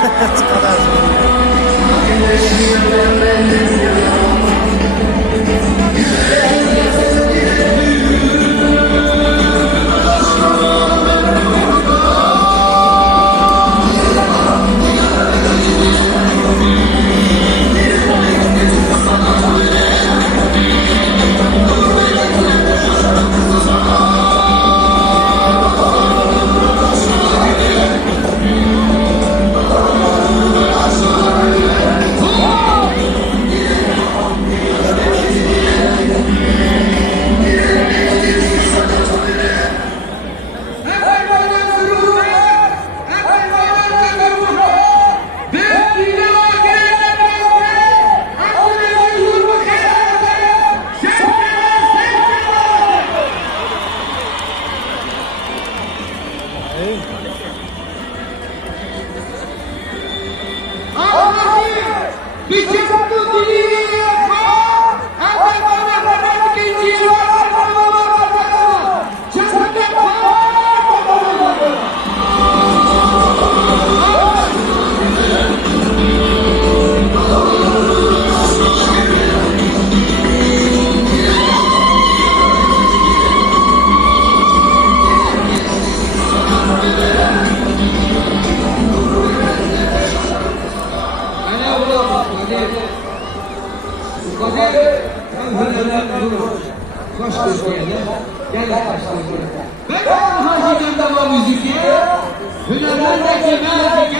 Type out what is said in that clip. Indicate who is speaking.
Speaker 1: 力強い。米其林第一。Koş Türkiye'ye. Gel arkadaşlar. Ve Hacı Gönderbağ Müzik'i. Hünerler de kemer